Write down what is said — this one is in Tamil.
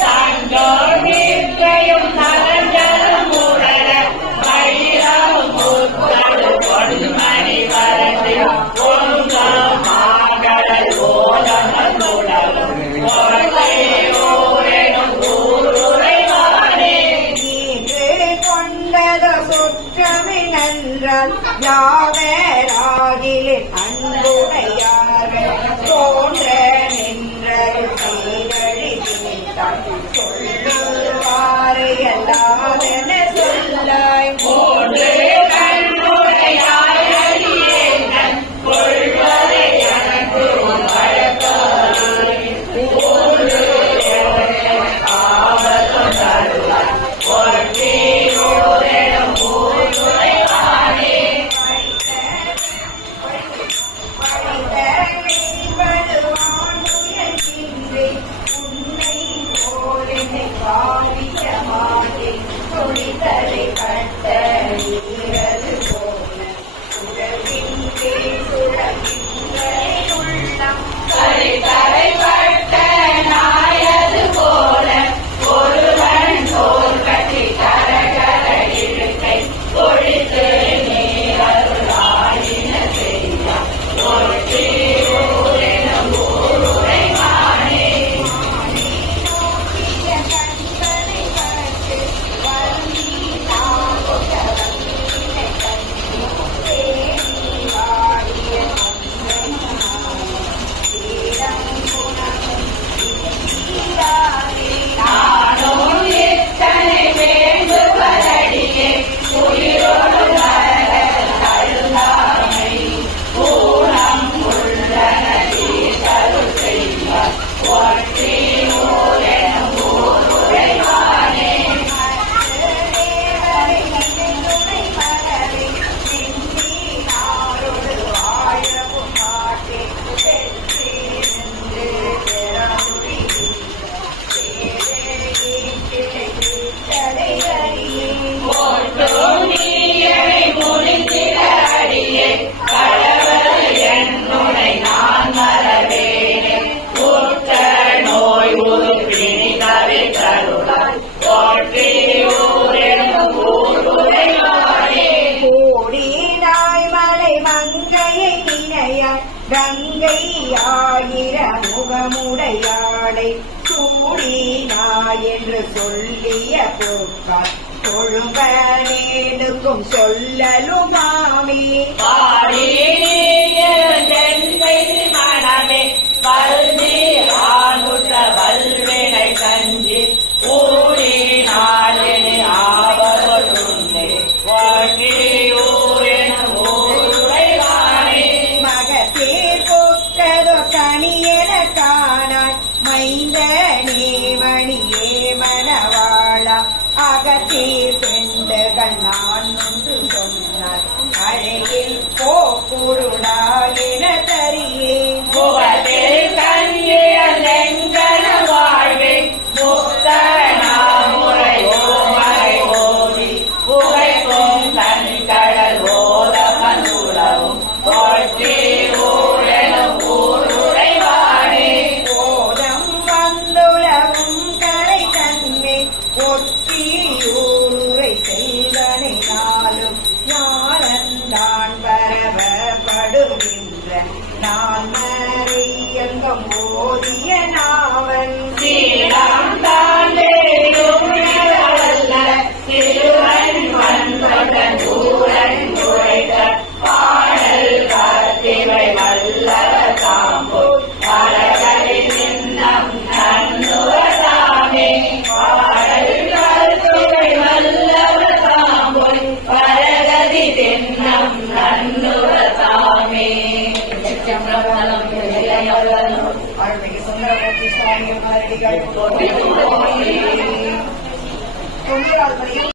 சங்கோடிக்கையும் நலஞ்சலம் உடல பயிரவும் முத்தடு பொன்மணி வரது பொன்கம் மாகடல் ஓதமல் உடலும் ஓரையோரெனும் ஊருரைவானே நீன்று கொண்டத சுற்றமிழன்றால் யாவராகிலே அன்புடையார்கள் தோன்ற நின்றது சொல்லுவாறு எல்லாதென சொல்லாய் மூன்று கண்ணுடையாய் அடியேன் கொள்வதை எனக்கு வழக்காய் மூன்று ஆவலும் தருவாய் ஒட்டியோரெனும் ஊருரைவானே தொழித்தலை கட்ட நீரது போல உறவின் உள்ளம் தலை பட்ட நாயது போல ஒருவன் தோல் கட்டி கரகர இருக்கை பொழித்து நீரருளாயின செய்யான் ஒட்டியோரெனும் ஊருரைவானே நானும் எத்தனை வேண்டுவதடியே உயிரோடு வர தழுந்தாமை ஊனம் உள்ளன தீர்த்தருள் செய்வார் ஒற்றியோரெனும் ஊருரைவானே கங்கை ஆயிர முகமுடையாளை சூடினாய் என்று சொல்லிய போக்கால் தொழும்பேடுக்கும் சொல்லலுமாமே மனமே பல்வி ஆணுற்ற வல்வினை கஞ்சி ஊடி நாளினி ஆவதுண்டே ஒற்றியோரெனும் ஊருரைவானே மகத்தேர் பொக்கதோ சனியென காணாய் மைந்தனே மணியே மணவாளா அகத்தீர் பெண்டுகள் நான் ஒன்று சொன்னார் அழகில் போக்குருடா என தரியே முகத்தில் கண்ணியல் எங்கன வாழ்வே முத்தனாமுறை ஓமரை ஓதி புகைக்கும் தன்கடல் ஓத மனுளவும் ஒற்றியோரெனும் ஊருரைவானே போதம் வந்துலவும் கரை தன்மை ஒற்றியூரை செய்தனை நாளும் ஞானந்தான் பரவப்படுகின்ற நான் மறியங்கம் ஓதிய நாவன் சீலம் தாண்டேடும் நிழவல்ல சிறுவன் வந்தொடன் தூரன் உரைத்த பாடல் காத்திவை வல்லவ தாம்போ பலகடி சின்னம் நன்னுவதாமே பாடல் காத்திவை வல்லவ தாம்போ பலகதி சின்னம் நன்னுவதாமே அருள்மிகு சுந்தரமூர்த்தி சுவாமி